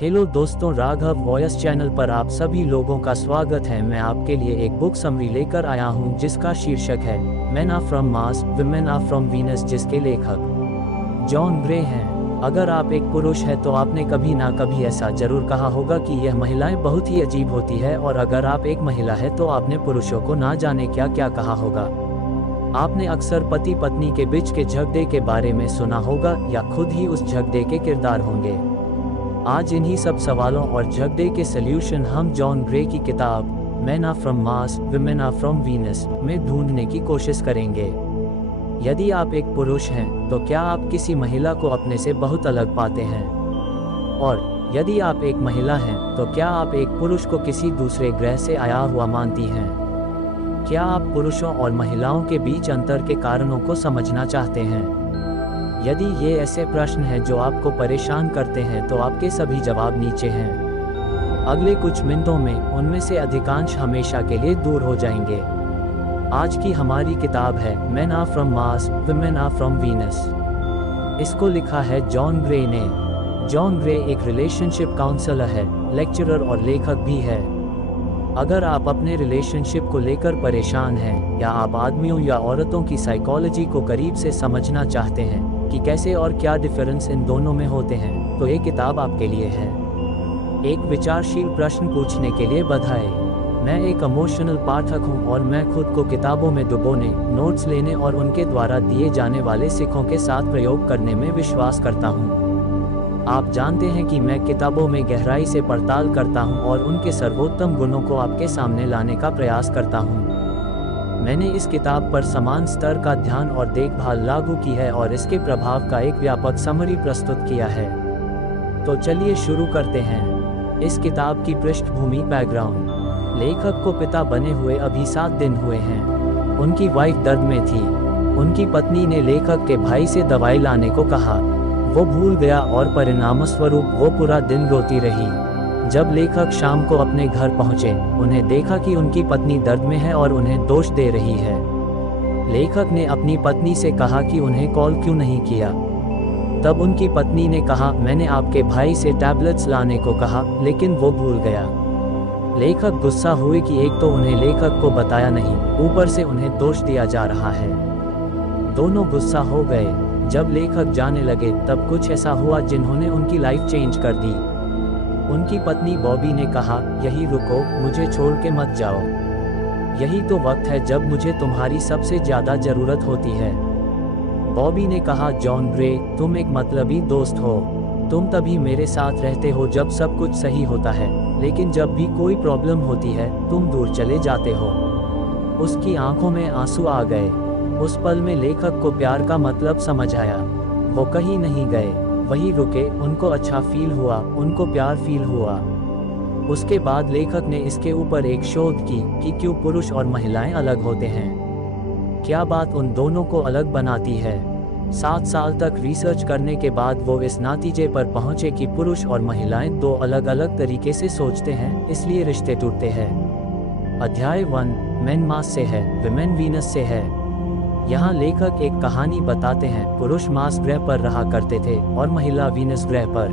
Hello दोस्तों, Raghav voice channel पर आप सभी लोगों का स्वागत है। मैं आपके लिए एक बुक समरी लेकर आया हूं जिसका शीर्षक है men are from Mars, women are from Venus, जिसके लेखक जॉन ग्रे हैं। अगर आप एक पुरुष हैं तो आपने कभी ना कभी ऐसा जरूर कहा होगा कि यह महिलाएं बहुत ही अजीब होती है, और अगर आप एक महिला है तो आपने पुरुषों को ना जाने क्या क्या कहा होगा। आपने अक्सर पति पत्नी के बीच के झगड़े के बारे में सुना होगा या खुद ही उस झगड़े के किरदार होंगे। आज इन्हीं सब सवालों और झगड़े के सल्यूशन हम जॉन ग्रे की किताब men are from Mars, women are from Venus में ढूंढने की कोशिश करेंगे। यदि आप एक पुरुष हैं तो क्या आप किसी महिला को अपने से बहुत अलग पाते हैं? और यदि आप एक महिला हैं तो क्या आप एक पुरुष को किसी दूसरे ग्रह से आया हुआ मानती हैं? क्या आप पुरुषों और महिलाओं के बीच अंतर के कारणों को समझना चाहते हैं? यदि ये ऐसे प्रश्न हैं जो आपको परेशान करते हैं तो आपके सभी जवाब नीचे हैं। अगले कुछ मिनटों में उनमें से अधिकांश हमेशा के लिए दूर हो जाएंगे। आज की हमारी किताब है men are from Mars, women are from Venus. इसको लिखा है जॉन ग्रे ने। जॉन ग्रे एक रिलेशनशिप काउंसलर है, लेक्चरर और लेखक भी है। अगर आप अपने रिलेशनशिप को लेकर परेशान हैं, या आप आदमियों या औरतों की साइकोलॉजी को करीब से समझना चाहते हैं कि कैसे और क्या डिफरेंस इन दोनों में होते हैं, तो ये किताब आपके लिए है। एक विचारशील प्रश्न पूछने के लिए बधाई। मैं एक इमोशनल पाठक हूँ और मैं खुद को किताबों में डुबोने, नोट्स लेने और उनके द्वारा दिए जाने वाले सिक्कों के साथ प्रयोग करने में विश्वास करता हूँ। आप जानते हैं कि मैं किताबों में गहराई से पड़ताल करता हूँ और उनके सर्वोत्तम गुणों को आपके सामने लाने का प्रयास करता हूँ। मैंने इस किताब पर समान स्तर का ध्यान और देखभाल लागू की है और इसके प्रभाव का एक व्यापक समरी प्रस्तुत किया है। तो चलिए शुरू करते हैं। इस किताब की पृष्ठभूमि बैकग्राउंड। लेखक को पिता बने हुए अभी 7 दिन हुए हैं। उनकी वाइफ दर्द में थी। उनकी पत्नी ने लेखक के भाई से दवाई लाने को कहा। वो भूल गया और परिणामस्वरूप वो पूरा दिन रोती रही। जब लेखक शाम को अपने घर पहुंचे, उन्हें देखा कि उनकी पत्नी दर्द में है और उन्हें दोष दे रही है। लेखक ने अपनी पत्नी से कहा कि उन्हें कॉल क्यों नहीं किया। तब उनकी पत्नी ने कहा, मैंने आपके भाई से टैबलेट्स लाने को कहा लेकिन वो भूल गया। लेखक गुस्सा हुए कि एक तो उन्हें लेखक को बताया नहीं, ऊपर से उन्हें दोष दिया जा रहा है। दोनों गुस्सा हो गए। जब लेखक जाने लगे तब कुछ ऐसा हुआ जिन्होंने उनकी लाइफ चेंज कर दी। उनकी पत्नी बॉबी ने कहा, यही रुको, मुझे छोड़ के मत जाओ। यही तो वक्त है जब मुझे तुम्हारी सबसे ज़्यादा ज़रूरत होती है। बॉबी ने कहा, जॉन ग्रे, तुम एक मतलबी दोस्त हो। तुम तभी मेरे साथ रहते हो जब सब कुछ सही होता है, लेकिन जब भी कोई प्रॉब्लम होती है तुम दूर चले जाते हो। उसकी आंखों में आंसू आ गए। उस पल में लेखक को प्यार का मतलब समझ आया। वो कहीं नहीं गए, वही रुके। उनको अच्छा फील हुआ, उनको प्यार फील हुआ। उसके बाद लेखक ने इसके ऊपर एक शोध की कि क्यों पुरुष और महिलाएं अलग होते हैं। क्या बात उन दोनों को अलग बनाती है? 7 साल तक रिसर्च करने के बाद वो इस नतीजे पर पहुंचे कि पुरुष और महिलाएं 2 अलग अलग तरीके से सोचते हैं, इसलिए रिश्ते टूटते हैं। अध्याय 1 मेन मार्स से है, वुमेन वीनस से है। यहाँ लेखक एक कहानी बताते हैं। पुरुष मार्स ग्रह पर रहा करते थे और महिला वीनस ग्रह पर।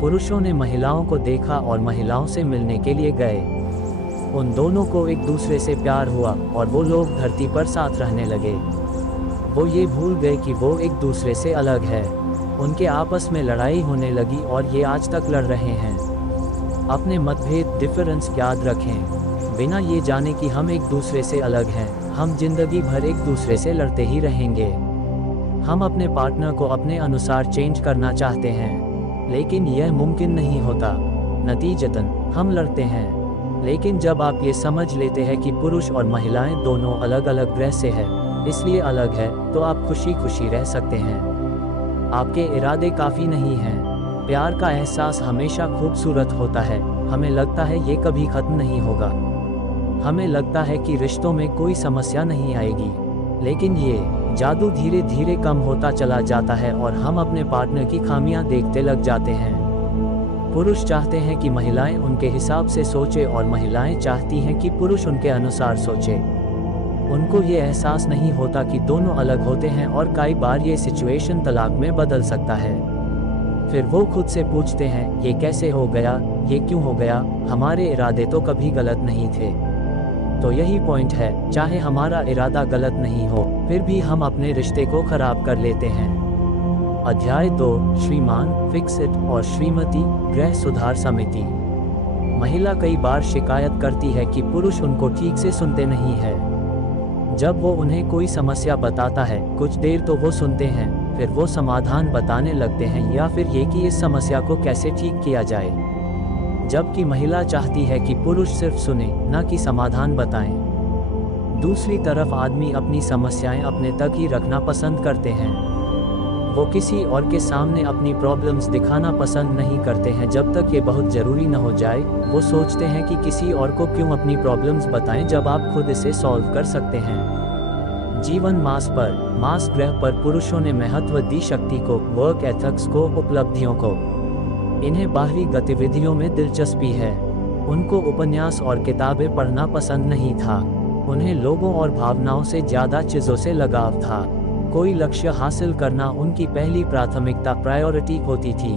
पुरुषों ने महिलाओं को देखा और महिलाओं से मिलने के लिए गए। उन दोनों को एक दूसरे से प्यार हुआ और वो लोग धरती पर साथ रहने लगे। वो ये भूल गए कि वो एक दूसरे से अलग है। उनके आपस में लड़ाई होने लगी और ये आज तक लड़ रहे हैं। अपने मतभेद, डिफरेंस याद रखें। बिना ये जाने कि हम एक दूसरे से अलग हैं, हम जिंदगी भर एक दूसरे से लड़ते ही रहेंगे। हम अपने पार्टनर को अपने अनुसार चेंज करना चाहते हैं, लेकिन यह मुमकिन नहीं होता। नतीजतन हम लड़ते हैं। लेकिन जब आप ये समझ लेते हैं कि पुरुष और महिलाएं दोनों अलग अलग ग्रह से हैं, इसलिए अलग है, तो आप खुशी खुशी रह सकते हैं। आपके इरादे काफ़ी नहीं हैं। प्यार का एहसास हमेशा खूबसूरत होता है। हमें लगता है ये कभी ख़त्म नहीं होगा। हमें लगता है कि रिश्तों में कोई समस्या नहीं आएगी, लेकिन ये जादू धीरे धीरे कम होता चला जाता है और हम अपने पार्टनर की खामियां देखते लग जाते हैं। पुरुष चाहते हैं कि महिलाएं उनके हिसाब से सोचे और महिलाएं चाहती हैं कि पुरुष उनके अनुसार सोचे। उनको ये एहसास नहीं होता कि दोनों अलग होते हैं और कई बार ये सिचुएशन तलाक में बदल सकता है। फिर वो खुद से पूछते हैं, ये कैसे हो गया, ये क्यों हो गया, हमारे इरादे तो कभी गलत नहीं थे। तो यही पॉइंट है, चाहे हमारा इरादा गलत नहीं हो, फिर भी हम अपने रिश्ते को खराब कर लेते हैं। अध्याय 2, श्रीमान फिक्सिट और श्रीमती गृह सुधार समिति। महिला कई बार शिकायत करती है कि पुरुष उनको ठीक से सुनते नहीं है। जब वो उन्हें कोई समस्या बताता है, कुछ देर तो वो सुनते हैं, फिर वो समाधान बताने लगते हैं या फिर ये कि इस समस्या को कैसे ठीक किया जाए। जबकि महिला चाहती है कि पुरुष सिर्फ सुने, न कि समाधान बताएं। दूसरी तरफ आदमी अपनी समस्याएं अपने तक ही रखना पसंद करते हैं। वो किसी और के सामने अपनी प्रॉब्लम्स दिखाना पसंद नहीं करते हैं जब तक ये बहुत ज़रूरी न हो जाए। वो सोचते हैं कि किसी और को क्यों अपनी प्रॉब्लम्स बताएं जब आप खुद इसे सॉल्व कर सकते हैं। जीवन मास ग्रह पर पुरुषों ने महत्व दी शक्ति को, वर्क एथिक्स को, उपलब्धियों को। इन्हें बाहरी गतिविधियों में दिलचस्पी है। उनको उपन्यास और किताबें पढ़ना पसंद नहीं था। उन्हें लोगों और भावनाओं से ज़्यादा चीज़ों से लगाव था। कोई लक्ष्य हासिल करना उनकी पहली प्रायोरिटी होती थी।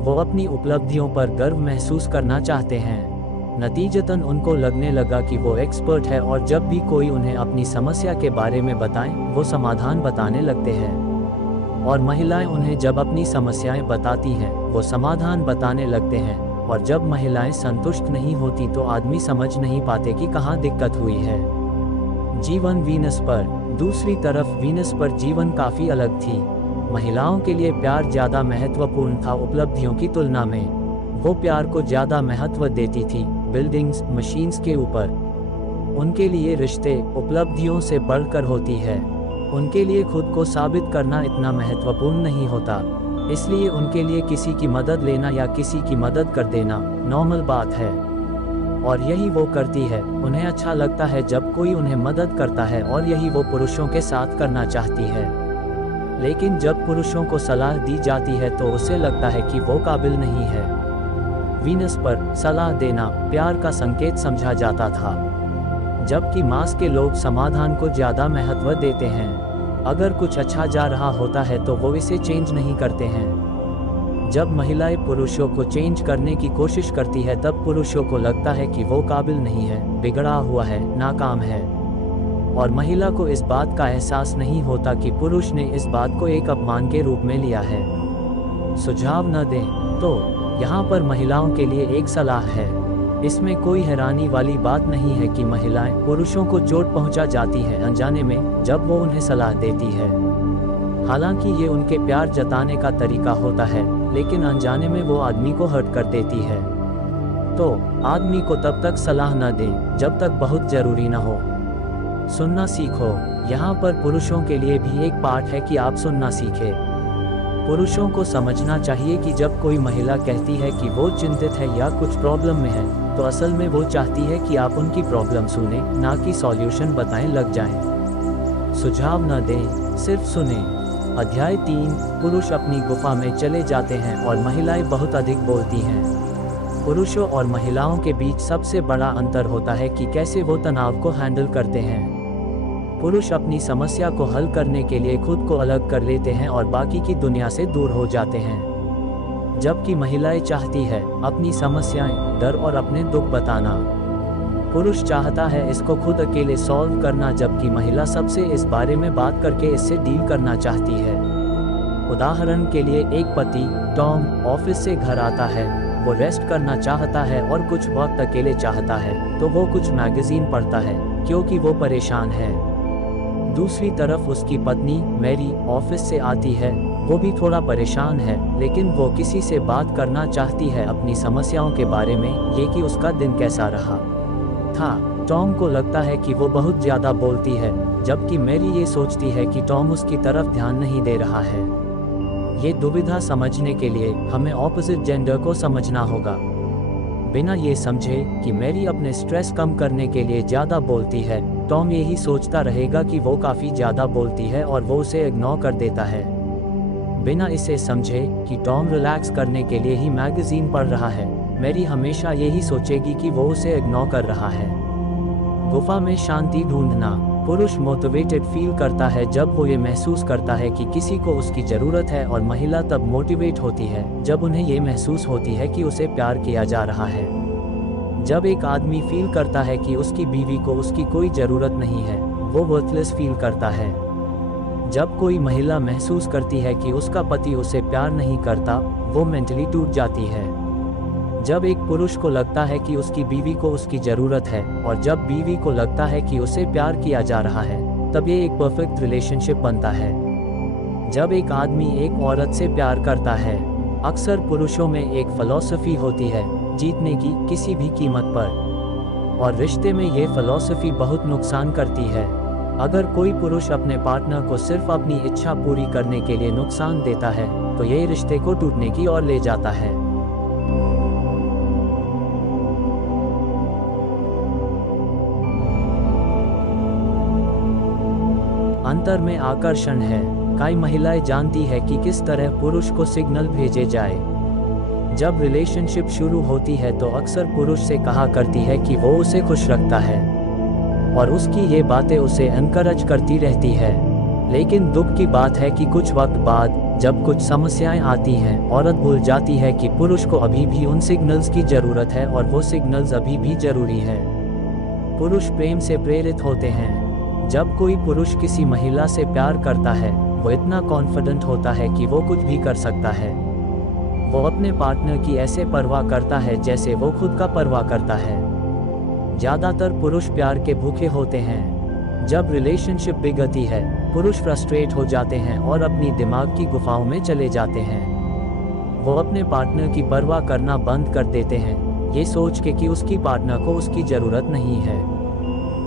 वो अपनी उपलब्धियों पर गर्व महसूस करना चाहते हैं। नतीजतन उनको लगने लगा कि वो एक्सपर्ट है और जब भी कोई उन्हें अपनी समस्या के बारे में बताएं, वो समाधान बताने लगते हैं। और महिलाएं उन्हें जब अपनी समस्याएं बताती हैं, वो समाधान बताने लगते हैं। और जब महिलाएं संतुष्ट नहीं होती तो आदमी समझ नहीं पाते कि कहाँ दिक्कत हुई है। जीवन वीनस पर। दूसरी तरफ वीनस पर जीवन काफ़ी अलग थी। महिलाओं के लिए प्यार ज़्यादा महत्वपूर्ण था उपलब्धियों की तुलना में। वो प्यार को ज़्यादा महत्व देती थी बिल्डिंग्स, मशीन्स के ऊपर। उनके लिए रिश्ते उपलब्धियों से बढ़कर होती है। उनके लिए खुद को साबित करना इतना महत्वपूर्ण नहीं होता, इसलिए उनके लिए किसी की मदद लेना या किसी की मदद कर देना नॉर्मल बात है। और यही वो करती है। उन्हें अच्छा लगता है जब कोई उन्हें मदद करता है और यही वो पुरुषों के साथ करना चाहती है। लेकिन जब पुरुषों को सलाह दी जाती है तो उसे लगता है कि वो काबिल नहीं है। वीनस पर सलाह देना प्यार का संकेत समझा जाता था, जबकि मार्स के लोग समाधान को ज़्यादा महत्व देते हैं। अगर कुछ अच्छा जा रहा होता है तो वो इसे चेंज नहीं करते हैं। जब महिलाएं पुरुषों को चेंज करने की कोशिश करती है तब पुरुषों को लगता है कि वो काबिल नहीं है, बिगड़ा हुआ है, नाकाम है। और महिला को इस बात का एहसास नहीं होता कि पुरुष ने इस बात को एक अपमान के रूप में लिया है। सुझाव न दें। तो यहाँ पर महिलाओं के लिए एक सलाह है। इसमें कोई हैरानी वाली बात नहीं है कि महिलाएं पुरुषों को चोट पहुंचा जाती हैं अनजाने में जब वो उन्हें सलाह देती है। हालांकि ये उनके प्यार जताने का तरीका होता है, लेकिन अनजाने में वो आदमी को हर्ट कर देती है। तो आदमी को तब तक सलाह न दें जब तक बहुत ज़रूरी न हो। सुनना सीखो। यहाँ पर पुरुषों के लिए भी एक पाठ है कि आप सुनना सीखें। पुरुषों को समझना चाहिए कि जब कोई महिला कहती है कि वो चिंतित है या कुछ प्रॉब्लम में है, तो असल में वो चाहती है कि आप उनकी प्रॉब्लम सुने, ना कि सॉल्यूशन बताएं लग जाएं। सुझाव न दें, सिर्फ सुने। अध्याय 3, पुरुष अपनी गुफा में चले जाते हैं और महिलाएं बहुत अधिक बोलती हैं। पुरुषों और महिलाओं के बीच सबसे बड़ा अंतर होता है कि कैसे वो तनाव को हैंडल करते हैं। पुरुष अपनी समस्या को हल करने के लिए खुद को अलग कर लेते हैं और बाकी की दुनिया से दूर हो जाते हैं, जबकि महिलाएं चाहती है अपनी समस्याएं, डर और अपने दुख बताना। पुरुष चाहता है इसको खुद अकेले सॉल्व करना, जबकि महिला सबसे इस बारे में बात करके इससे डील करना चाहती है। उदाहरण के लिए एक पति टॉम ऑफिस से घर आता है, वो रेस्ट करना चाहता है और कुछ वक्त अकेले चाहता है, तो वो कुछ मैगजीन पढ़ता है क्योंकि वो परेशान है। दूसरी तरफ उसकी पत्नी मैरी ऑफिस से आती है, वो भी थोड़ा परेशान है, लेकिन वो किसी से बात करना चाहती है अपनी समस्याओं के बारे में, ये कि उसका दिन कैसा रहा था। टॉम को लगता है कि वो बहुत ज़्यादा बोलती है, जबकि मैरी ये सोचती है कि टॉम उसकी तरफ ध्यान नहीं दे रहा है। ये दुविधा समझने के लिए हमें ऑपोजिट जेंडर को समझना होगा। बिना ये समझे कि मैरी अपने स्ट्रेस कम करने के लिए ज़्यादा बोलती है, टॉम यही सोचता रहेगा कि वो काफ़ी ज़्यादा बोलती है और वो उसे इग्नोर कर देता है। बिना इसे समझे कि टॉम रिलैक्स करने के लिए ही मैगजीन पढ़ रहा है, मैरी हमेशा यही सोचेगी कि वो उसे इग्नोर कर रहा है। गुफा में शांति ढूंढना। पुरुष मोटिवेटेड फील करता है जब वो ये महसूस करता है कि किसी को उसकी ज़रूरत है, और महिला तब मोटिवेट होती है जब उन्हें ये महसूस होती है कि उसे प्यार किया जा रहा है। जब एक आदमी फील करता है कि उसकी बीवी को उसकी कोई ज़रूरत नहीं है, वो वर्थलेस फील करता है। जब कोई महिला महसूस करती है कि उसका पति उसे प्यार नहीं करता, वो मेंटली टूट जाती है। जब एक पुरुष को लगता है कि उसकी बीवी को उसकी ज़रूरत है, और जब बीवी को लगता है कि उसे प्यार किया जा रहा है, तब ये एक परफेक्ट रिलेशनशिप बनता है। जब एक आदमी एक औरत से प्यार करता है, अक्सर पुरुषों में एक फ़िलॉसफी होती है, जीतने की किसी भी कीमत पर। और रिश्ते में ये फ़िलॉसफी बहुत नुकसान करती है। अगर कोई पुरुष अपने पार्टनर को सिर्फ अपनी इच्छा पूरी करने के लिए नुकसान देता है, तो ये रिश्ते को टूटने की ओर ले जाता है। अंतर में आकर्षण है। कई महिलाएं जानती है कि किस तरह पुरुष को सिग्नल भेजे जाए। जब रिलेशनशिप शुरू होती है तो अक्सर पुरुष से कहा करती है कि वो उसे खुश रखता है, और उसकी ये बातें उसे एनकरेज करती रहती है। लेकिन दुख की बात है कि कुछ वक्त बाद जब कुछ समस्याएं आती हैं, औरत भूल जाती है कि पुरुष को अभी भी उन सिग्नल्स की ज़रूरत है, और वो सिग्नल्स अभी भी ज़रूरी है। पुरुष प्रेम से प्रेरित होते हैं। जब कोई पुरुष किसी महिला से प्यार करता है, वो इतना कॉन्फिडेंट होता है कि वो कुछ भी कर सकता है। वो अपने पार्टनर की ऐसे परवाह करता है जैसे वो खुद का परवाह करता है। ज़्यादातर पुरुष प्यार के भूखे होते हैं। जब रिलेशनशिप बिगड़ती है, पुरुष फ्रस्ट्रेट हो जाते हैं और अपनी दिमाग की गुफाओं में चले जाते हैं। वो अपने पार्टनर की परवाह करना बंद कर देते हैं, ये सोच के कि उसकी पार्टनर को उसकी ज़रूरत नहीं है।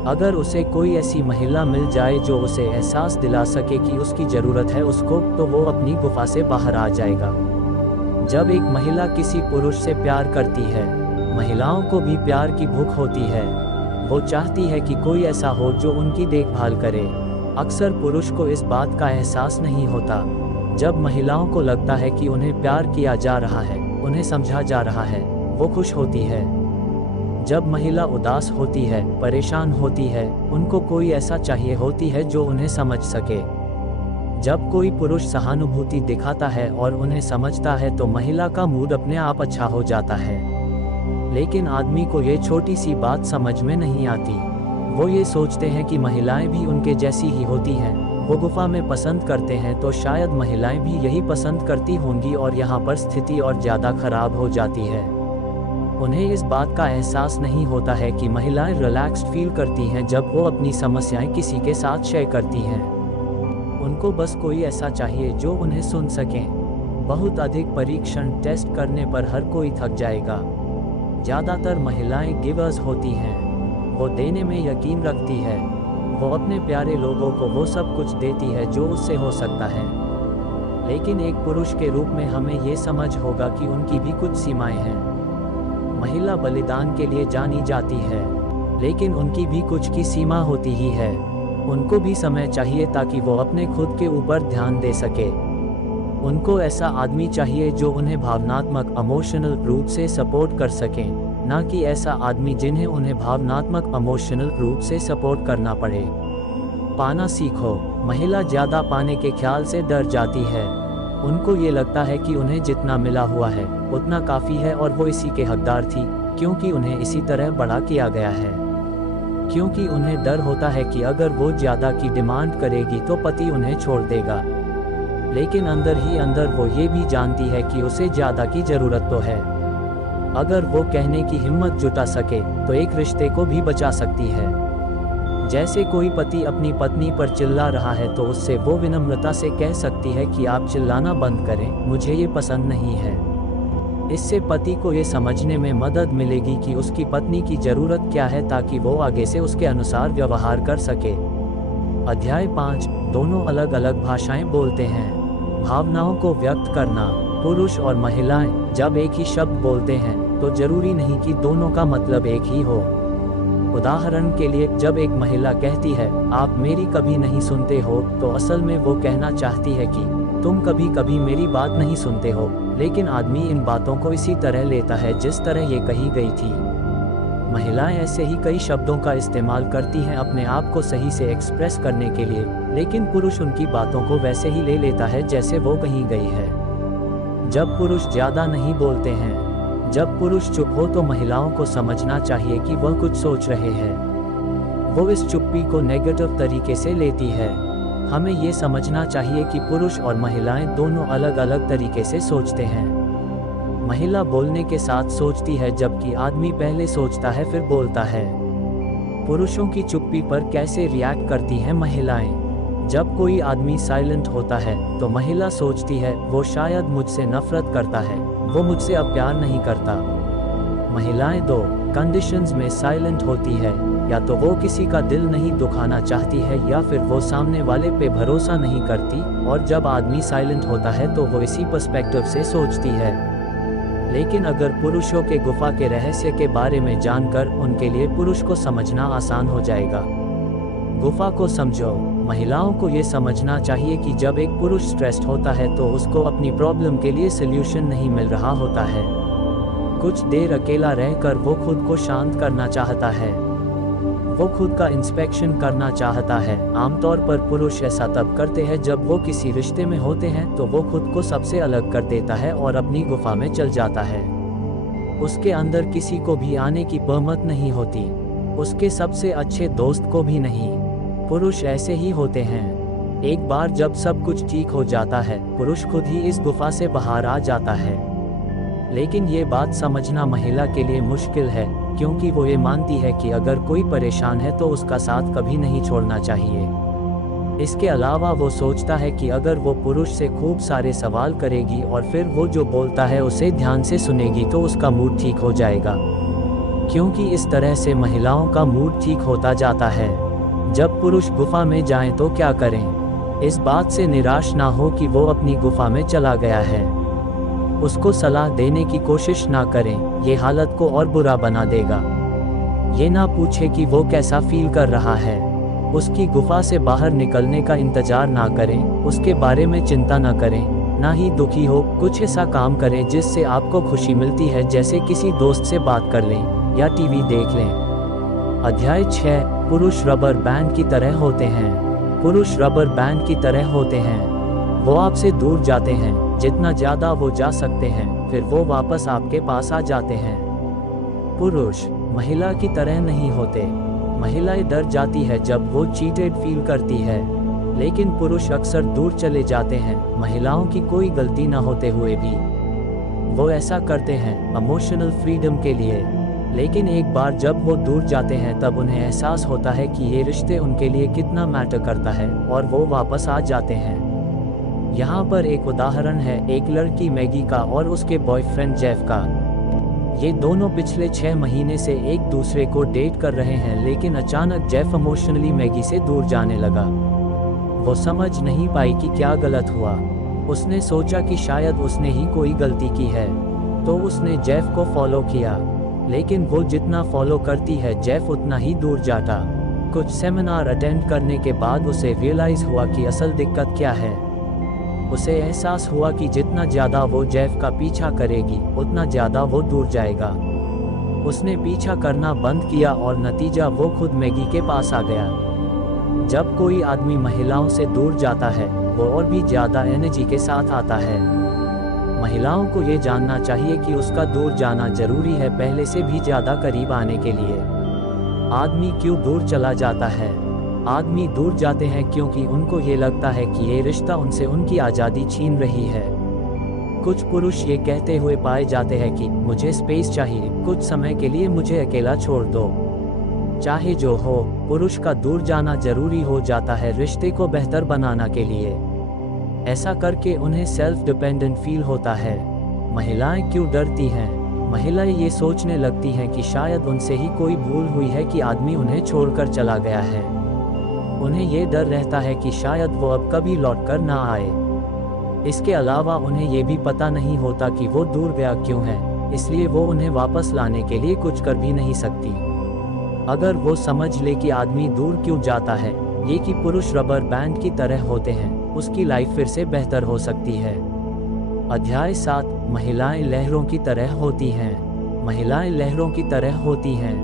अगर उसे कोई ऐसी महिला मिल जाए जो उसे एहसास दिला सके कि उसकी ज़रूरत है उसको, तो वो अपनी गुफा से बाहर आ जाएगा। जब एक महिला किसी पुरुष से प्यार करती है, महिलाओं को भी प्यार की भूख होती है। वो चाहती है कि कोई ऐसा हो जो उनकी देखभाल करे। अक्सर पुरुष को इस बात का एहसास नहीं होता। जब महिलाओं को लगता है कि उन्हें प्यार किया जा रहा है, उन्हें समझा जा रहा है, वो खुश होती है। जब महिला उदास होती है, परेशान होती है, उनको कोई ऐसा चाहिए होती है जो उन्हें समझ सके। जब कोई पुरुष सहानुभूति दिखाता है और उन्हें समझता है तो महिला का मूड अपने आप अच्छा हो जाता है। लेकिन आदमी को ये छोटी सी बात समझ में नहीं आती। वो ये सोचते हैं कि महिलाएं भी उनके जैसी ही होती हैं। वो गुफा में पसंद करते हैं तो शायद महिलाएं भी यही पसंद करती होंगी, और यहाँ पर स्थिति और ज़्यादा खराब हो जाती है। उन्हें इस बात का एहसास नहीं होता है कि महिलाएं रिलैक्स्ड फील करती हैं जब वो अपनी समस्याएं किसी के साथ शेयर करती हैं। उनको बस कोई ऐसा चाहिए जो उन्हें सुन सकें। बहुत अधिक परीक्षण टेस्ट करने पर हर कोई थक जाएगा। ज़्यादातर महिलाएं गिवर्स होती हैं। वो देने में यकीन रखती है। वो अपने प्यारे लोगों को वो सब कुछ देती है जो उससे हो सकता है। लेकिन एक पुरुष के रूप में हमें ये समझ होगा कि उनकी भी कुछ सीमाएं हैं। महिला बलिदान के लिए जानी जाती है, लेकिन उनकी भी कुछ की सीमा होती ही है। उनको भी समय चाहिए ताकि वो अपने खुद के ऊपर ध्यान दे सके। उनको ऐसा आदमी चाहिए जो उन्हें भावनात्मक इमोशनल रूप से सपोर्ट कर सके, ना कि ऐसा आदमी जिन्हें उन्हें भावनात्मक इमोशनल रूप से सपोर्ट करना पड़े। पाना सीखो। महिला ज़्यादा पाने के ख्याल से डर जाती है। उनको ये लगता है कि उन्हें जितना मिला हुआ है उतना काफ़ी है, और वो इसी के हकदार थी क्योंकि उन्हें इसी तरह बड़ा किया गया है। क्योंकि उन्हें डर होता है कि अगर वो ज़्यादा की डिमांड करेगी तो पति उन्हें छोड़ देगा। लेकिन अंदर ही अंदर वो ये भी जानती है कि उसे ज़्यादा की ज़रूरत तो है। अगर वो कहने की हिम्मत जुटा सके तो एक रिश्ते को भी बचा सकती है। जैसे कोई पति अपनी पत्नी पर चिल्ला रहा है तो उससे वो विनम्रता से कह सकती है कि आप चिल्लाना बंद करें, मुझे ये पसंद नहीं है। इससे पति को ये समझने में मदद मिलेगी कि उसकी पत्नी की ज़रूरत क्या है, ताकि वो आगे से उसके अनुसार व्यवहार कर सके। अध्याय 5। दोनों अलग अलग भाषाएं बोलते हैं। भावनाओं को व्यक्त करना। पुरुष और महिलाएं जब एक ही शब्द बोलते हैं तो जरूरी नहीं कि दोनों का मतलब एक ही हो। उदाहरण के लिए, जब एक महिला कहती है आप मेरी कभी नहीं सुनते हो, तो असल में वो कहना चाहती है कि तुम कभी कभी मेरी बात नहीं सुनते हो। लेकिन आदमी इन बातों को इसी तरह लेता है जिस तरह ये कही गई थी। महिलाएं ऐसे ही कई शब्दों का इस्तेमाल करती हैं अपने आप को सही से एक्सप्रेस करने के लिए, लेकिन पुरुष उनकी बातों को वैसे ही ले लेता है जैसे वो कहीं गई है। जब पुरुष ज़्यादा नहीं बोलते हैं, जब पुरुष चुप हो तो महिलाओं को समझना चाहिए कि वह कुछ सोच रहे हैं। वो इस चुप्पी को नेगेटिव तरीके से लेती है। हमें ये समझना चाहिए कि पुरुष और महिलाएं दोनों अलग अलग तरीके से सोचते हैं। महिला बोलने के साथ सोचती है, जबकि आदमी पहले सोचता है फिर बोलता है। पुरुषों की चुप्पी पर कैसे रिएक्ट करती हैं महिलाएं? जब कोई आदमी साइलेंट होता है तो महिला सोचती है वो शायद मुझसे नफरत करता है, वो मुझसे अब प्यार नहीं करता। महिलाएं दो कंडीशंस में साइलेंट होती है, या तो वो किसी का दिल नहीं दुखाना चाहती है या फिर वो सामने वाले पे भरोसा नहीं करती, और जब आदमी साइलेंट होता है तो वो इसी पर्सपेक्टिव से सोचती है। लेकिन अगर पुरुषों के गुफा के रहस्य के बारे में जानकर उनके लिए पुरुष को समझना आसान हो जाएगा। गुफा को समझो। महिलाओं को ये समझना चाहिए कि जब एक पुरुष स्ट्रेस्ड होता है तो उसको अपनी प्रॉब्लम के लिए सल्यूशन नहीं मिल रहा होता है। कुछ देर अकेला रहकर वो खुद को शांत करना चाहता है, वो खुद का इंस्पेक्शन करना चाहता है। आमतौर पर पुरुष ऐसा तब करते हैं जब वो किसी रिश्ते में होते हैं, तो वो खुद को सबसे अलग कर देता है और अपनी गुफा में चल जाता है। उसके अंदर किसी को भी आने की परमिट नहीं होती, उसके सबसे अच्छे दोस्त को भी नहीं। पुरुष ऐसे ही होते हैं। एक बार जब सब कुछ ठीक हो जाता है, पुरुष खुद ही इस गुफा से बाहर आ जाता है। लेकिन ये बात समझना महिला के लिए मुश्किल है, क्योंकि वो ये मानती है कि अगर कोई परेशान है तो उसका साथ कभी नहीं छोड़ना चाहिए। इसके अलावा वो सोचता है कि अगर वो पुरुष से खूब सारे सवाल करेगी और फिर वो जो बोलता है उसे ध्यान से सुनेगी तो उसका मूड ठीक हो जाएगा, क्योंकि इस तरह से महिलाओं का मूड ठीक होता जाता है। जब पुरुष गुफा में जाएं तो क्या करें? इस बात से निराश ना हो कि वो अपनी गुफा में चला गया है। उसको सलाह देने की कोशिश ना करें, ये हालत को और बुरा बना देगा। ये ना पूछे कि वो कैसा फील कर रहा है। उसकी गुफा से बाहर निकलने का इंतजार ना करें, उसके बारे में चिंता ना करें, ना ही दुखी हो। कुछ ऐसा काम करें जिससे आपको खुशी मिलती है, जैसे किसी दोस्त से बात कर लें या टीवी देख लें। अध्याय 6। पुरुष रबर बैंड की तरह होते हैं। पुरुष रबर बैंड की तरह होते हैं। वो आपसे दूर जाते हैं जितना ज़्यादा वो जा सकते हैं, फिर वो वापस आपके पास आ जाते हैं। पुरुष महिला की तरह नहीं होते। महिलाएं डर जाती है जब वो चीटेड फील करती है, लेकिन पुरुष अक्सर दूर चले जाते हैं, महिलाओं की कोई गलती ना होते हुए भी। वो ऐसा करते हैं इमोशनल फ्रीडम के लिए, लेकिन एक बार जब वो दूर जाते हैं तब उन्हें एहसास होता है कि ये रिश्ते उनके लिए कितना मैटर करता है, और वो वापस आ जाते हैं। यहाँ पर एक उदाहरण है एक लड़की मैगी का और उसके बॉयफ्रेंड जेफ का। ये दोनों पिछले 6 महीने से एक दूसरे को डेट कर रहे हैं, लेकिन अचानक जेफ इमोशनली मैगी से दूर जाने लगा। वो समझ नहीं पाई कि क्या गलत हुआ। उसने सोचा कि शायद उसने ही कोई गलती की है, तो उसने जेफ को फॉलो किया, लेकिन वो जितना फॉलो करती है जेफ उतना ही दूर जाता। कुछ सेमिनार अटेंड करने के बाद उसे रियलाइज हुआ कि असल दिक्कत क्या है। उसे एहसास हुआ कि जितना ज़्यादा वो जेफ का पीछा करेगी उतना ज़्यादा वो दूर जाएगा। उसने पीछा करना बंद किया और नतीजा वो खुद मैगी के पास आ गया। जब कोई आदमी महिलाओं से दूर जाता है वो और भी ज़्यादा एनर्जी के साथ आता है। महिलाओं को ये जानना चाहिए कि उसका दूर जाना जरूरी है पहले से भी ज़्यादा करीब आने के लिए। आदमी क्यों दूर चला जाता है? आदमी दूर जाते हैं क्योंकि उनको ये लगता है कि ये रिश्ता उनसे उनकी आज़ादी छीन रही है। कुछ पुरुष ये कहते हुए पाए जाते हैं कि मुझे स्पेस चाहिए, कुछ समय के लिए मुझे अकेला छोड़ दो। चाहे जो हो, पुरुष का दूर जाना जरूरी हो जाता है रिश्ते को बेहतर बनाने के लिए। ऐसा करके उन्हें सेल्फ डिपेंडेंट फील होता है। महिलाएं क्यों डरती हैं? महिलाएं ये सोचने लगती हैं कि शायद उनसे ही कोई भूल हुई है कि आदमी उन्हें छोड़कर चला गया है। उन्हें ये डर रहता है कि शायद वो अब कभी लौटकर ना आए। इसके अलावा उन्हें ये भी पता नहीं होता कि वो दूर गया क्यों है, इसलिए वो उन्हें वापस लाने के लिए कुछ कर भी नहीं सकती। अगर वो समझ ले कि आदमी दूर क्यों जाता है, ये कि पुरुष रबर बैंड की तरह होते हैं, उसकी लाइफ फिर से बेहतर हो सकती है। अध्याय 7। महिलाएं लहरों की तरह होती हैं। महिलाएं लहरों की तरह होती हैं।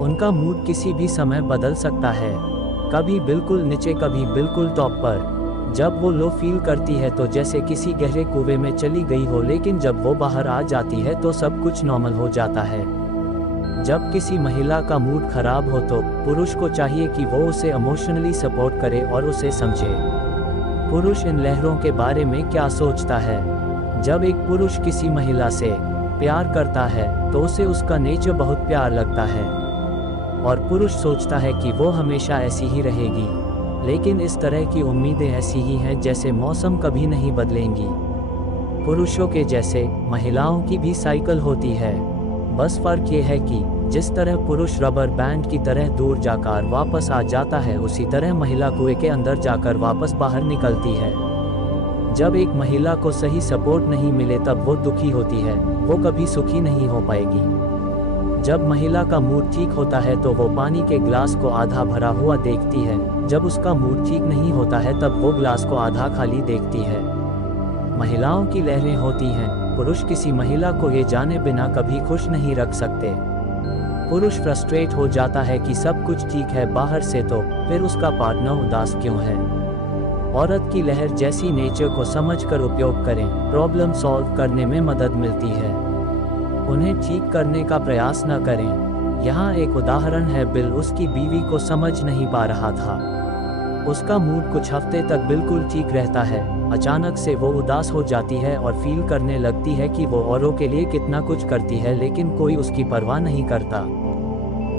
उनका मूड किसी भी समय बदल सकता है, कभी बिल्कुल नीचे कभी बिल्कुल टॉप पर। जब वो लो फील करती है तो जैसे किसी गहरे कुएं में चली गई हो, लेकिन जब वो बाहर आ जाती है तो सब कुछ नॉर्मल हो जाता है। जब किसी महिला का मूड खराब हो तो पुरुष को चाहिए कि वो उसे इमोशनली सपोर्ट करे और उसे समझे। पुरुष इन लहरों के बारे में क्या सोचता है? जब एक पुरुष किसी महिला से प्यार करता है तो उसे उसका नेचर बहुत प्यार लगता है और पुरुष सोचता है कि वो हमेशा ऐसी ही रहेगी, लेकिन इस तरह की उम्मीदें ऐसी ही हैं जैसे मौसम कभी नहीं बदलेंगी। पुरुषों के जैसे महिलाओं की भी साइकिल होती है, बस फर्क ये है कि जिस तरह पुरुष रबर बैंड की तरह दूर जाकर वापस आ जाता है, उसी तरह महिला कुएं के अंदर जाकर वापस बाहर निकलती है। जब एक महिला को सही सपोर्ट नहीं मिले तब वो दुखी होती है, वो कभी सुखी नहीं हो पाएगी। जब महिला का मूड ठीक होता है तो वो पानी के ग्लास को आधा भरा हुआ देखती है, जब उसका मूड ठीक नहीं होता है तब वो ग्लास को आधा खाली देखती है। महिलाओं की लहरें होती हैं, पुरुष किसी महिला को ये जाने बिना कभी खुश नहीं रख सकते। पुरुष फ्रस्ट्रेट हो जाता है कि सब कुछ ठीक है बाहर से, तो फिर उसका पार्टनर उदास क्यों है। औरत की लहर जैसी नेचर को समझकर उपयोग करें, प्रॉब्लम सॉल्व करने में मदद मिलती है, उन्हें ठीक करने का प्रयास न करें। यहाँ एक उदाहरण है, बिल उसकी बीवी को समझ नहीं पा रहा था। उसका मूड कुछ हफ्ते तक बिल्कुल ठीक रहता है, अचानक से वो उदास हो जाती है और फील करने लगती है कि वो औरों के लिए कितना कुछ करती है लेकिन कोई उसकी परवाह नहीं करता।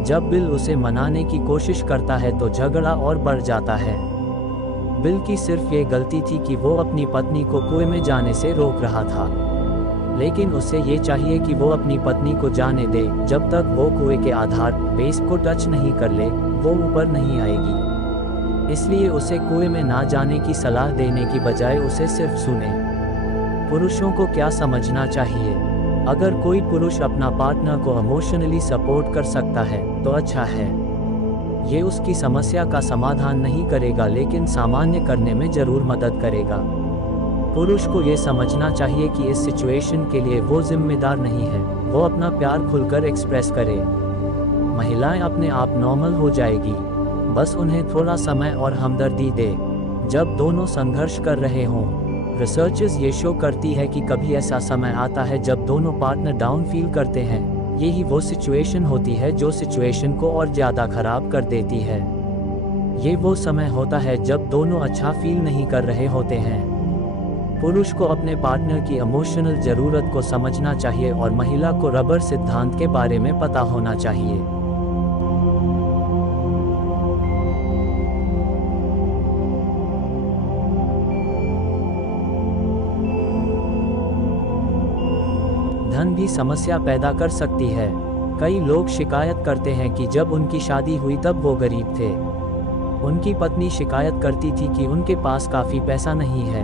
जब बिल उसे मनाने की कोशिश करता है तो झगड़ा और बढ़ जाता है। बिल की सिर्फ ये गलती थी कि वो अपनी पत्नी को कुएं में जाने से रोक रहा था, लेकिन उसे ये चाहिए कि वो अपनी पत्नी को जाने दे। जब तक वो कुएं के आधार बेस को टच नहीं कर ले, वो ऊपर नहीं आएगी। इसलिए उसे कुएं में ना जाने की सलाह देने की बजाय उसे सिर्फ सुने। पुरुषों को क्या समझना चाहिए? अगर कोई पुरुष अपना पार्टनर को इमोशनली सपोर्ट कर सकता है तो अच्छा है। ये उसकी समस्या का समाधान नहीं करेगा, लेकिन सामान्य करने में जरूर मदद करेगा। पुरुष को ये समझना चाहिए कि इस सिचुएशन के लिए वो जिम्मेदार नहीं है, वो अपना प्यार खुलकर एक्सप्रेस करे। महिलाएं अपने आप नॉर्मल हो जाएगी, बस उन्हें थोड़ा समय और हमदर्दी दे। जब दोनों संघर्ष कर रहे हों, रिसर्चेस ये शो करती है कि कभी ऐसा समय आता है जब दोनों पार्टनर डाउन फील करते हैं। यही वो सिचुएशन होती है जो सिचुएशन को और ज़्यादा खराब कर देती है। ये वो समय होता है जब दोनों अच्छा फील नहीं कर रहे होते हैं। पुरुष को अपने पार्टनर की इमोशनल ज़रूरत को समझना चाहिए और महिला को रबर सिद्धांत के बारे में पता होना चाहिए। धन भी समस्या पैदा कर सकती है। कई लोग शिकायत करते हैं कि जब उनकी शादी हुई तब वो गरीब थे। उनकी पत्नी शिकायत करती थी कि उनके पास काफ़ी पैसा नहीं है,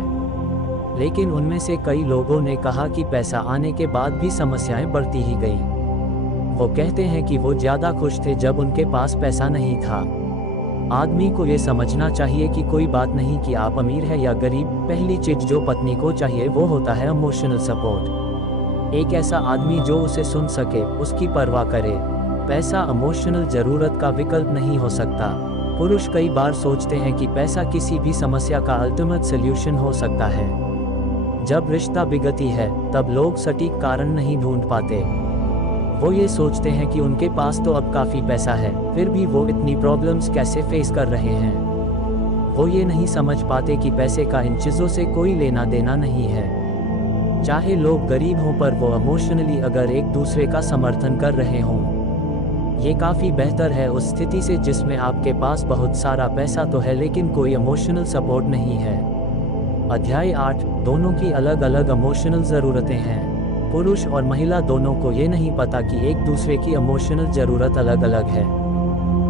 लेकिन उनमें से कई लोगों ने कहा कि पैसा आने के बाद भी समस्याएं बढ़ती ही गई। वो कहते हैं कि वो ज़्यादा खुश थे जब उनके पास पैसा नहीं था। आदमी को ये समझना चाहिए कि कोई बात नहीं कि आप अमीर है या गरीब, पहली चीज़ जो पत्नी को चाहिए वो होता है इमोशनल सपोर्ट। एक ऐसा आदमी जो उसे सुन सके, उसकी परवाह करे। पैसा इमोशनल ज़रूरत का विकल्प नहीं हो सकता। पुरुष कई बार सोचते हैं कि पैसा किसी भी समस्या का अल्टीमेट सॉल्यूशन हो सकता है। जब रिश्ता बिगड़ती है तब लोग सटीक कारण नहीं ढूंढ पाते। वो ये सोचते हैं कि उनके पास तो अब काफ़ी पैसा है, फिर भी वो इतनी प्रॉब्लम्स कैसे फेस कर रहे हैं। वो ये नहीं समझ पाते कि पैसे का इन चीज़ों से कोई लेना देना नहीं है। चाहे लोग गरीब हों, पर वो इमोशनली अगर एक दूसरे का समर्थन कर रहे हों, ये काफ़ी बेहतर है उस स्थिति से जिसमें आपके पास बहुत सारा पैसा तो है लेकिन कोई इमोशनल सपोर्ट नहीं है। अध्याय 8, दोनों की अलग अलग इमोशनल ज़रूरतें हैं। पुरुष और महिला दोनों को ये नहीं पता कि एक दूसरे की इमोशनल ज़रूरत अलग अलग है।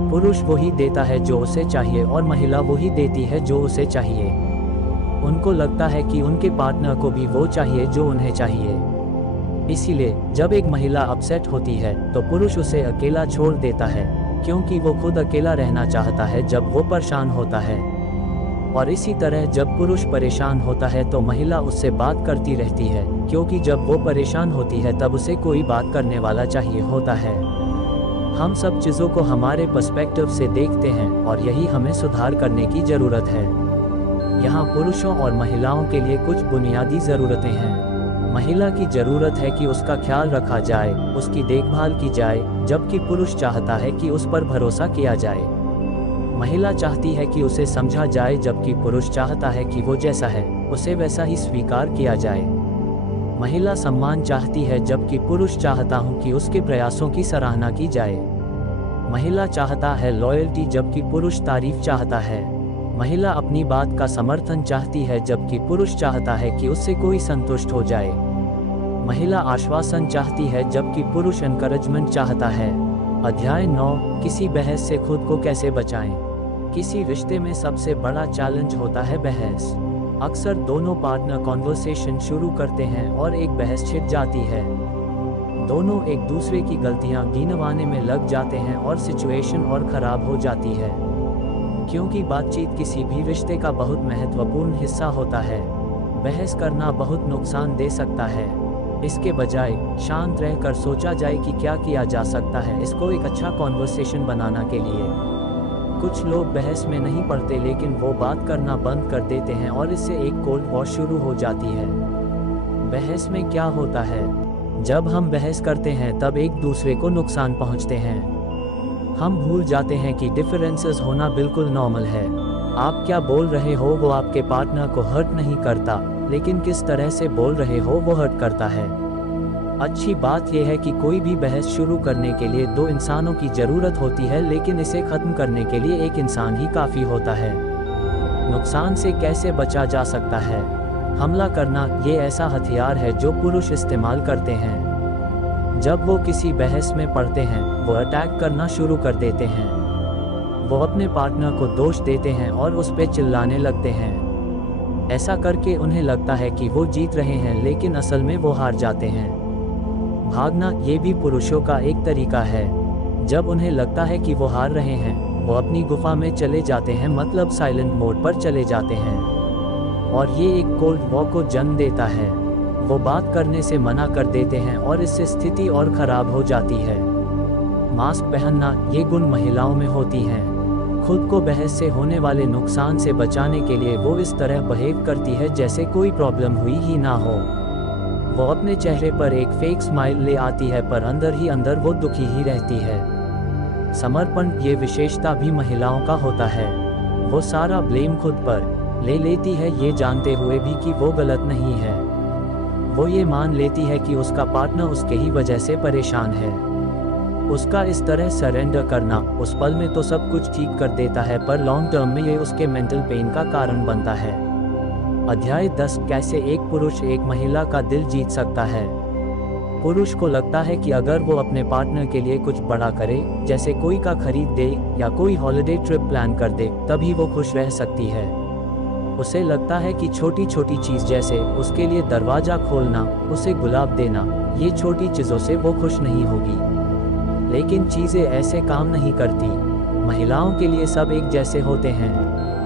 पुरुष वही देता है जो उसे चाहिए और महिला वही देती है जो उसे चाहिए। उनको लगता है कि उनके पार्टनर को भी वो चाहिए जो उन्हें चाहिए। इसीलिए जब एक महिला अपसेट होती है तो पुरुष उसे अकेला छोड़ देता है, क्योंकि वो खुद अकेला रहना चाहता है जब वो परेशान होता है। और इसी तरह जब पुरुष परेशान होता है तो महिला उससे बात करती रहती है, क्योंकि जब वो परेशान होती है तब उसे कोई बात करने वाला चाहिए होता है। हम सब चीज़ों को हमारे पर्सपेक्टिव से देखते हैं और यही हमें सुधार करने की ज़रूरत है। यहाँ पुरुषों और महिलाओं के लिए कुछ बुनियादी ज़रूरतें हैं। महिला की ज़रूरत है कि उसका ख्याल रखा जाए, उसकी देखभाल की जाए, जबकि पुरुष चाहता है कि उस पर भरोसा किया जाए। महिला चाहती है कि उसे समझा जाए, जबकि पुरुष चाहता है कि वो जैसा है उसे वैसा ही स्वीकार किया जाए। महिला सम्मान चाहती है, जबकि पुरुष चाहता हूँ कि उसके प्रयासों की सराहना की जाए। महिला चाहता है लॉयल्टी, जबकि पुरुष तारीफ चाहता है। महिला अपनी बात का समर्थन चाहती है, जबकि पुरुष चाहता है कि उससे कोई संतुष्ट हो जाए। महिला आश्वासन चाहती है, जबकि पुरुष एनकरेजमेंट चाहता है। अध्याय 9, किसी बहस से खुद को कैसे बचाएं। किसी रिश्ते में सबसे बड़ा चैलेंज होता है बहस। अक्सर दोनों पार्टनर कॉन्वर्सेशन शुरू करते हैं और एक बहस छिड़ जाती है। दोनों एक दूसरे की गलतियां गिनवाने में लग जाते हैं और सिचुएशन और ख़राब हो जाती है। क्योंकि बातचीत किसी भी रिश्ते का बहुत महत्वपूर्ण हिस्सा होता है, बहस करना बहुत नुकसान दे सकता है। इसके बजाय शांत रहकर सोचा जाए कि क्या किया जा सकता है इसको एक अच्छा कॉन्वर्सेशन बनाना के लिए। कुछ लोग बहस में नहीं पड़ते, लेकिन वो बात करना बंद कर देते हैं और इससे एक कोल्ड वॉर शुरू हो जाती है। बहस में क्या होता है? जब हम बहस करते हैं तब एक दूसरे को नुकसान पहुंचते हैं। हम भूल जाते हैं कि डिफरेंसेस होना बिल्कुल नॉर्मल है। आप क्या बोल रहे हो वो आपके पार्टनर को हर्ट नहीं करता, लेकिन किस तरह से बोल रहे हो वो हर्ट करता है। अच्छी बात यह है कि कोई भी बहस शुरू करने के लिए दो इंसानों की ज़रूरत होती है, लेकिन इसे ख़त्म करने के लिए एक इंसान ही काफ़ी होता है। नुकसान से कैसे बचा जा सकता है? हमला करना ये ऐसा हथियार है जो पुरुष इस्तेमाल करते हैं। जब वो किसी बहस में पड़ते हैं, वो अटैक करना शुरू कर देते हैं। वो अपने पार्टनर को दोष देते हैं और उस पर चिल्लाने लगते हैं। ऐसा करके उन्हें लगता है कि वो जीत रहे हैं, लेकिन असल में वो हार जाते हैं। भागना ये भी पुरुषों का एक तरीका है। जब उन्हें लगता है कि वो हार रहे हैं, वो अपनी गुफा में चले जाते हैं, मतलब साइलेंट मोड पर चले जाते हैं। और ये एक कोल्ड वॉर को जन्म देता है। वो बात करने से मना कर देते हैं और इससे स्थिति और ख़राब हो जाती है। मास्क पहनना ये गुण महिलाओं में होती हैं। खुद को बहस से होने वाले नुकसान से बचाने के लिए वो इस तरह बिहेव करती है जैसे कोई प्रॉब्लम हुई ही ना हो। वो अपने चेहरे पर एक फेक स्माइल ले आती है, पर अंदर ही अंदर वो दुखी ही रहती है। समर्पण ये विशेषता भी महिलाओं का होता है। वो सारा ब्लेम खुद पर ले लेती है, ये जानते हुए भी कि वो गलत नहीं है। वो ये मान लेती है कि उसका पार्टनर उसके ही वजह से परेशान है। उसका इस तरह सरेंडर करना उस पल में तो सब कुछ ठीक कर देता है, पर लॉन्ग टर्म में ये उसके मेंटल पेन का कारण बनता है। अध्याय 10, कैसे एक पुरुष एक महिला का दिल जीत सकता है। पुरुष को लगता है कि अगर वो अपने पार्टनर के लिए कुछ बड़ा करे, जैसे कोई कार खरीद दे या कोई हॉलिडे ट्रिप प्लान कर दे, तभी वो खुश रह सकती है। उसे लगता है कि छोटी छोटी चीज़ जैसे उसके लिए दरवाज़ा खोलना, उसे गुलाब देना, ये छोटी चीज़ों से वो खुश नहीं होगी। लेकिन चीज़ें ऐसे काम नहीं करती। महिलाओं के लिए सब एक जैसे होते हैं।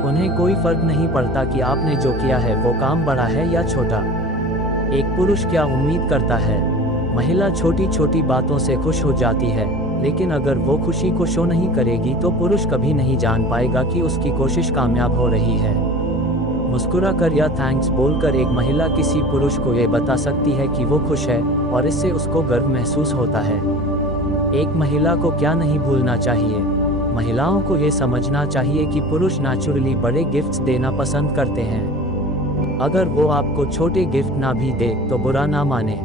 उन्हें कोई फर्क नहीं पड़ता कि आपने जो किया है वो काम बड़ा है या छोटा। एक पुरुष क्या उम्मीद करता है? महिला छोटी छोटी बातों से खुश हो जाती है, लेकिन अगर वो खुशी को शो नहीं करेगी तो पुरुष कभी नहीं जान पाएगा कि उसकी कोशिश कामयाब हो रही है। मुस्कुरा कर या थैंक्स बोलकर एक महिला किसी पुरुष को ये बता सकती है कि वो खुश है, और इससे उसको गर्व महसूस होता है। एक महिला को क्या नहीं भूलना चाहिए? महिलाओं को ये समझना चाहिए कि पुरुष नेचुरली बड़े गिफ्ट्स देना पसंद करते हैं। अगर वो आपको छोटे गिफ्ट ना भी दे तो बुरा ना माने।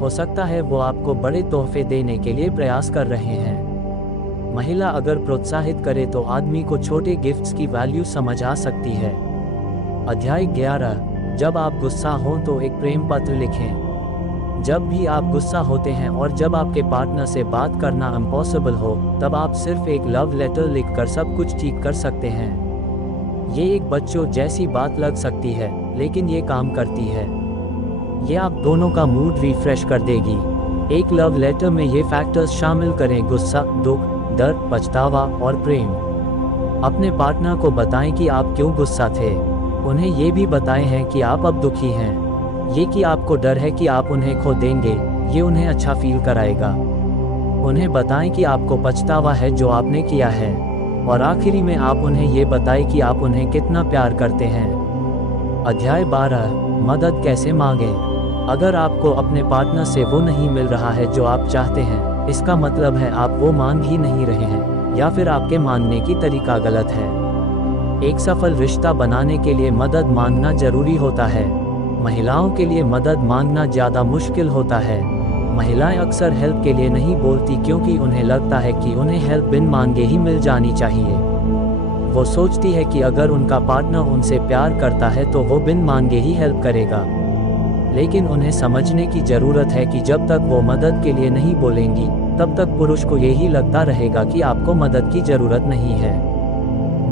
हो सकता है वो आपको बड़े तोहफे देने के लिए प्रयास कर रहे हैं। महिला अगर प्रोत्साहित करे तो आदमी को छोटे गिफ्ट्स की वैल्यू समझ आ सकती है। अध्याय 11, जब आप गुस्सा हों तो एक प्रेम पत्र लिखें। जब भी आप गुस्सा होते हैं और जब आपके पार्टनर से बात करना इम्पॉसिबल हो, तब आप सिर्फ एक लव लेटर लिखकर सब कुछ ठीक कर सकते हैं। ये एक बच्चों जैसी बात लग सकती है, लेकिन ये काम करती है। ये आप दोनों का मूड रिफ्रेश कर देगी। एक लव लेटर में ये फैक्टर्स शामिल करें: गुस्सा, दुख, दर्द, पछतावा और प्रेम। अपने पार्टनर को बताएं कि आप क्यों गुस्सा थे। उन्हें ये भी बताएं हैं कि आप अब दुखी हैं। ये कि आपको डर है कि आप उन्हें खो देंगे, ये उन्हें अच्छा फील कराएगा। उन्हें बताएं कि आपको पछतावा है जो आपने किया है, और आखिरी में आप उन्हें ये बताएं कि आप उन्हें कितना प्यार करते हैं। अध्याय 12, मदद कैसे मांगें। अगर आपको अपने पार्टनर से वो नहीं मिल रहा है जो आप चाहते हैं, इसका मतलब है आप वो मांग ही नहीं रहे हैं, या फिर आपके मांगने की तरीका गलत है। एक सफल रिश्ता बनाने के लिए मदद मांगना जरूरी होता है। महिलाओं के लिए मदद मांगना ज़्यादा मुश्किल होता है। महिलाएं अक्सर हेल्प के लिए नहीं बोलती क्योंकि उन्हें लगता है कि उन्हें हेल्प बिन मांगे ही मिल जानी चाहिए। वो सोचती है कि अगर उनका पार्टनर उनसे प्यार करता है तो वो बिन मांगे ही हेल्प करेगा। लेकिन उन्हें समझने की ज़रूरत है कि जब तक वो मदद के लिए नहीं बोलेंगी, तब तक पुरुष को यही लगता रहेगा कि आपको मदद की ज़रूरत नहीं है।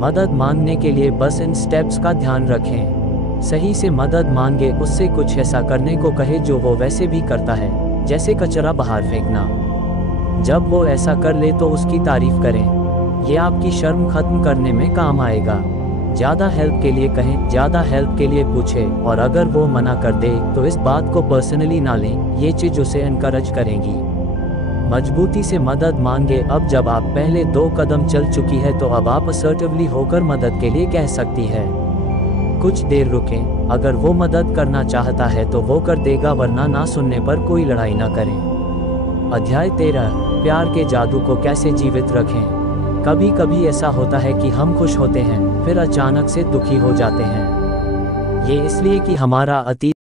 मदद मांगने के लिए बस इन स्टेप्स का ध्यान रखें। सही से मदद मांगे, उससे कुछ ऐसा करने को कहे जो वो वैसे भी करता है, जैसे कचरा बाहर फेंकना। जब वो ऐसा कर ले तो उसकी तारीफ करें, ये आपकी शर्म खत्म करने में काम आएगा। ज़्यादा हेल्प के लिए कहें, ज़्यादा हेल्प के लिए पूछें, और अगर वो मना कर दे तो इस बात को पर्सनली ना लें, ये चीज़ उसे एनकरेज करेंगी। मजबूती से मदद मांगे। अब जब आप पहले 2 कदम चल चुकी है तो अब आप असर्टिवली होकर मदद के लिए कह सकती है। कुछ देर रुकें, अगर वो मदद करना चाहता है तो वो कर देगा, वरना ना सुनने पर कोई लड़ाई ना करें। अध्याय 13, प्यार के जादू को कैसे जीवित रखें। कभी कभी ऐसा होता है कि हम खुश होते हैं, फिर अचानक से दुखी हो जाते हैं। ये इसलिए कि हमारा अतीत